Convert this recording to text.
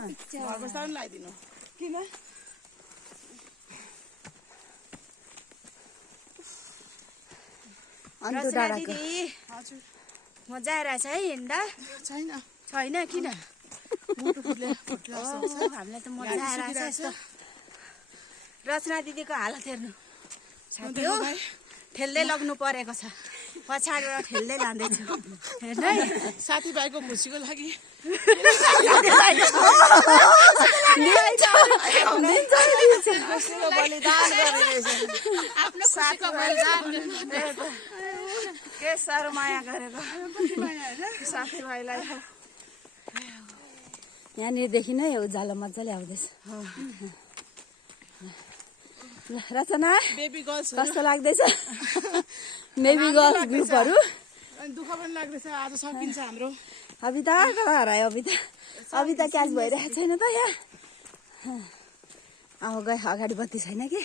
घरको सामान लगाइदिनु किन अन्त डाँडाको हजुर मजा आइरहेछ है हिँड्दा छैन छैन किन मुटु फुट्ला हामीलाई त मजा आइरहेछ यस्तो रचना दिदीको हालत हेर्नु साथी हो ठेल्दै लग्नु परेको छ पछाडिबाट ठेल्दै लाँदैछु हेर्नु है साथीभाइको खुसीको लागि बलिदान गरेको आफ्नो के साह्रो माया गरेको साथीभाइलाई यहाँनिरदेखि नै उज्यालो मजाले आउँदैछ ल रचना बेबी गर्ल्स कस्तो लाग्दैछ बेबी गर्ल्स ग्रुपहरू दुःख पनि लाग्दैछ आज सकिन्छ हाम्रो अबिता कहाँ हरायो अबिता क्याच भइरहेको छैन त यहाँ अब गए अगाडि बत्ती छैन कि